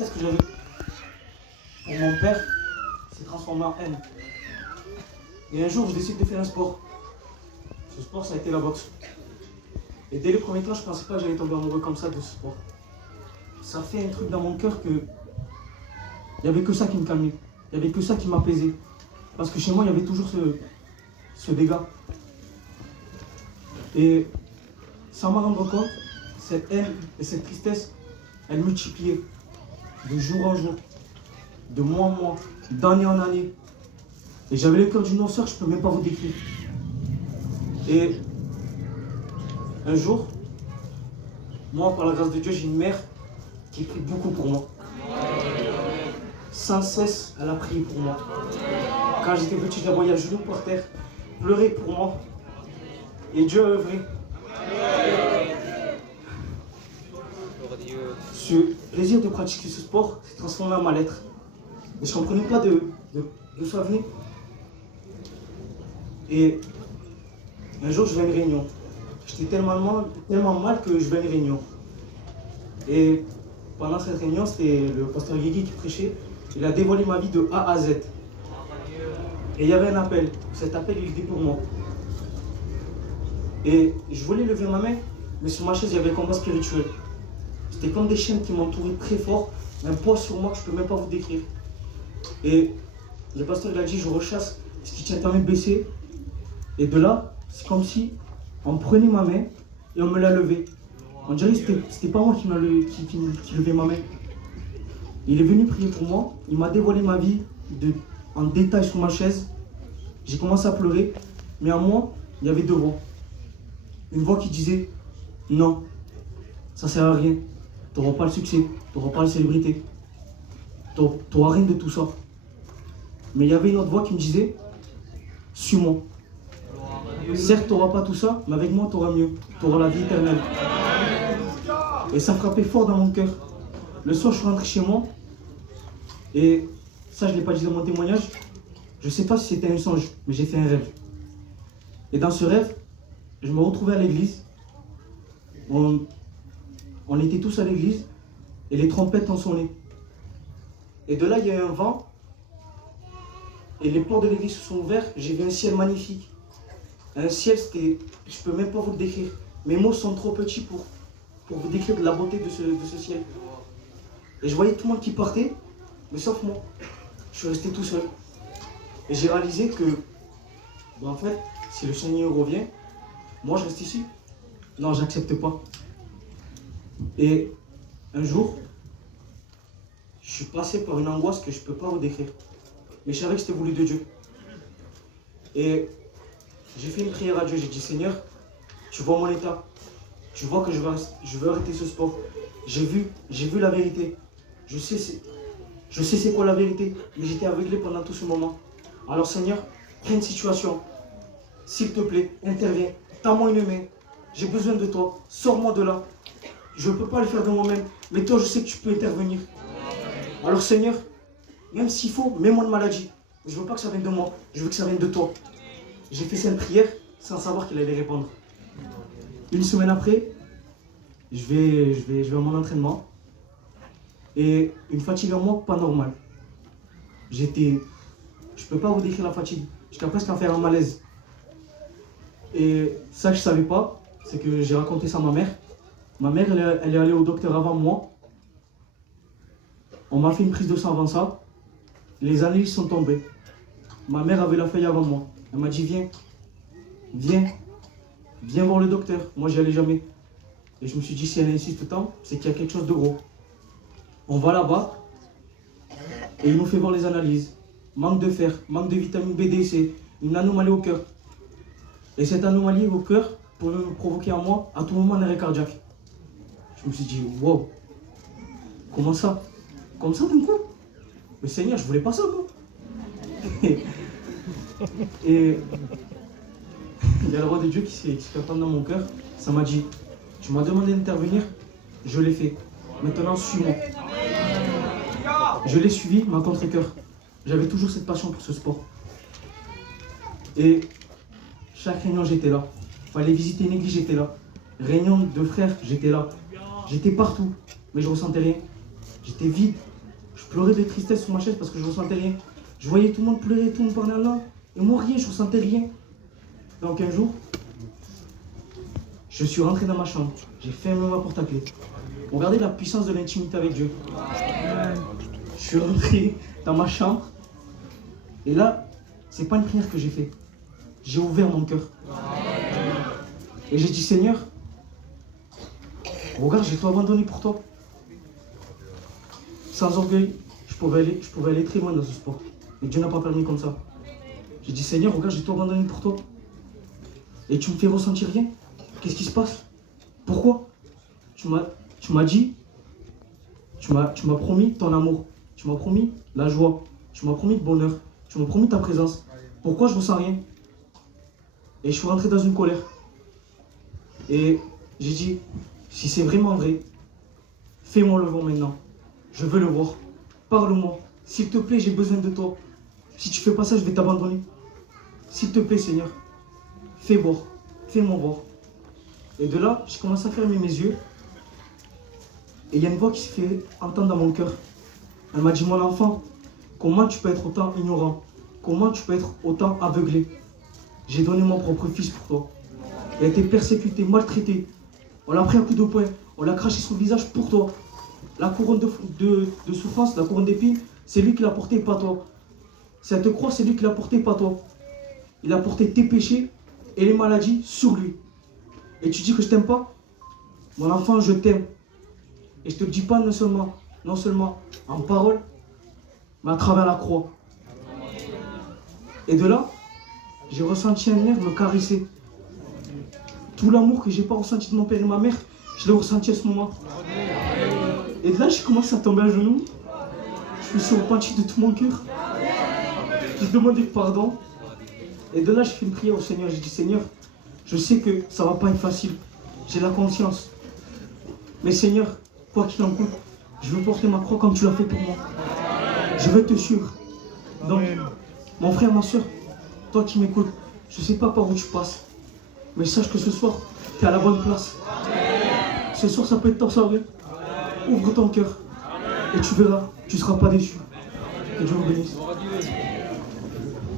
tristesse que j'avais pour mon père s'est transformée en haine. Et un jour, je décide de faire un sport. Ce sport, ça a été la boxe. Et dès les premiers temps, je ne pensais pas que j'allais tomber amoureux comme ça de ce sport. Ça fait un truc dans mon cœur que il n'y avait que ça qui me calmait. Il n'y avait que ça qui m'apaisait. Parce que chez moi, il y avait toujours ce dégât. Et sans m'en rendre compte, cette haine et cette tristesse, elles multipliaient de jour en jour, de mois en mois, d'année en année. Et j'avais le cœur d'une noirceur que je ne peux même pas vous décrire. Et un jour, moi, par la grâce de Dieu, j'ai une mère qui prie beaucoup pour moi. Sans cesse, elle a prié pour moi. Quand j'étais petit, je la voyais à genoux par terre, pleurer pour moi. Et Dieu a œuvré. Ce plaisir de pratiquer ce sport s'est transformé en mal-être. Et je ne comprenais pas d'où ça venait. Et un jour, je vais à une réunion. J'étais tellement mal que je vais à une réunion. Et pendant cette réunion, c'était le pasteur Guigui qui prêchait. Il a dévoilé ma vie de A à Z. Et il y avait un appel. Cet appel, il était pour moi. Et je voulais lever ma main, mais sur ma chaise, il y avait un combat spirituel. C'était comme des chaînes qui m'entouraient très fort, un poids sur moi que je ne peux même pas vous décrire. Et le pasteur, il a dit, je rechasse ce qui tient ta main baissée. Et de là, c'est comme si on prenait ma main et on me l'a levée. On dirait que c'était pas moi qui levais ma main. Il est venu prier pour moi, il m'a dévoilé ma vie en détail sur ma chaise. J'ai commencé à pleurer, mais en moi, il y avait deux voix. Une voix qui disait non, ça sert à rien, tu n'auras pas le succès, tu n'auras pas la célébrité, tu n'auras rien de tout ça. Mais il y avait une autre voix qui me disait suis-moi. Certes, tu n'auras pas tout ça, mais avec moi, tu auras mieux, tu auras la vie éternelle. Et ça frappait fort dans mon cœur. Le soir, je suis rentré chez moi, et ça, je ne l'ai pas dit dans mon témoignage. Je ne sais pas si c'était un songe, mais j'ai fait un rêve. Et dans ce rêve, je me retrouvais à l'église. On était tous à l'église, et les trompettes ont sonné. Et de là, il y a eu un vent, et les portes de l'église se sont ouvertes. J'ai vu un ciel magnifique. Un ciel, je ne peux même pas vous le décrire. Mes mots sont trop petits pour vous décrire la beauté de ce ciel. Et je voyais tout le monde qui partait, mais sauf moi. Je suis resté tout seul. Et j'ai réalisé que, en fait, si le Seigneur revient, moi je reste ici. Non, j'accepte pas. Et un jour, je suis passé par une angoisse que je ne peux pas vous décrire. Mais je savais que c'était voulu de Dieu. Et j'ai fait une prière à Dieu. J'ai dit, Seigneur, tu vois mon état. Tu vois que je veux arrêter ce sport. J'ai vu la vérité. Je sais c'est quoi la vérité. Mais j'étais aveuglé pendant tout ce moment. Alors Seigneur, crée une situation. S'il te plaît, interviens. Tends-moi une main. J'ai besoin de toi. Sors-moi de là. Je ne peux pas le faire de moi-même. Mais toi, je sais que tu peux intervenir. Alors Seigneur, même s'il faut, mets-moi une maladie. Je ne veux pas que ça vienne de moi. Je veux que ça vienne de toi. J'ai fait cette prière sans savoir qu'il allait répondre. Une semaine après, je vais à mon entraînement. Et une fatigue en moi, pas normale. Je ne peux pas vous décrire la fatigue. J'étais presque à faire un malaise. Et ça que je ne savais pas, c'est que j'ai raconté ça à ma mère. Ma mère, elle est allée au docteur avant moi. On m'a fait une prise de sang avant ça. Les analyses sont tombées. Ma mère avait la feuille avant moi. Elle m'a dit, viens voir le docteur. Moi, j'y allais jamais. Et je me suis dit, si elle insiste tant, c'est qu'il y a quelque chose de gros. On va là-bas et il nous fait voir les analyses. Manque de fer, manque de vitamine B, D, C, une anomalie au cœur. Et cette anomalie au cœur pouvait me provoquer en moi à tout moment un arrêt cardiaque. Je me suis dit, wow, comment ça? Comme ça d'un coup? Mais Seigneur, je voulais pas ça, moi. Et il y a le roi de Dieu qui s'est entendu dans mon cœur. Ça m'a dit, tu m'as demandé d'intervenir, je l'ai fait. Maintenant, suis-moi. Je l'ai suivi, mais à contre-cœur. J'avais toujours cette passion pour ce sport. Et chaque réunion, j'étais là. Fallait visiter une église, j'étais là. Réunion de frères, j'étais là. J'étais partout, mais je ressentais rien. J'étais vide. Je pleurais de tristesse sur ma chaise parce que je ressentais rien. Je voyais tout le monde pleurer, tout le monde parlait à Allah. Et moi, rien, je ressentais rien. Donc un jour, je suis rentré dans ma chambre. J'ai fermé ma porte à clé. Regardez la puissance de l'intimité avec Dieu. Je suis rentré dans ma chambre. Et là, c'est pas une prière que j'ai fait. J'ai ouvert mon cœur. Et j'ai dit, Seigneur, regarde, j'ai tout abandonné pour toi. Sans orgueil, je pouvais aller très loin dans ce sport. Mais Dieu n'a pas permis comme ça. J'ai dit, Seigneur, regarde, j'ai tout abandonné pour toi. Et tu me fais ressentir rien. Qu'est-ce qui se passe? Pourquoi? Tu m'as dit, tu m'as promis ton amour. Tu m'as promis la joie. Tu m'as promis le bonheur. Tu m'as promis ta présence. Pourquoi je ne ressens rien? Et je suis rentré dans une colère. Et j'ai dit, si c'est vraiment vrai, fais-moi le voir maintenant. Je veux le voir. Parle-moi. S'il te plaît, j'ai besoin de toi. Si tu fais pas ça, je vais t'abandonner. S'il te plaît, Seigneur, fais voir. Fais-moi voir. Et de là, j'ai commencé à fermer mes yeux. Et il y a une voix qui s'est fait entendre dans mon cœur. Elle m'a dit, mon enfant, comment tu peux être autant ignorant? Comment tu peux être autant aveuglé? J'ai donné mon propre fils pour toi. Il a été persécuté, maltraité. On l'a pris un coup de poing. On l'a craché sur le visage pour toi. La couronne de souffrance, la couronne d'épines, c'est lui qui l'a portée, pas toi. Cette croix, c'est lui qui l'a portée, pas toi. Il a porté tes péchés et les maladies sur lui. Et tu dis que je t'aime pas? Mon enfant, je t'aime. Et je te le dis pas non seulement en parole, mais à travers la croix. Et de là, j'ai ressenti un air me caresser. Tout l'amour que j'ai pas ressenti de mon père et de ma mère, je l'ai ressenti à ce moment. Et de là, j'ai commencé à tomber à genoux. Je me suis repenti de tout mon cœur. J'ai demandé pardon. Et de là, j'ai fait une prière au Seigneur. J'ai dit, Seigneur, je sais que ça va pas être facile. J'ai la conscience. Mais Seigneur, quoi qu'il en coûte, je veux porter ma croix comme tu l'as fait pour moi. Je veux te suivre. Donc, mon frère, ma soeur, toi qui m'écoutes, je ne sais pas par où tu passes, mais sache que ce soir, tu es à la bonne place. Ce soir, ça peut être ta soirée. Ouvre ton cœur et tu verras, tu ne seras pas déçu. Que Dieu vous bénisse.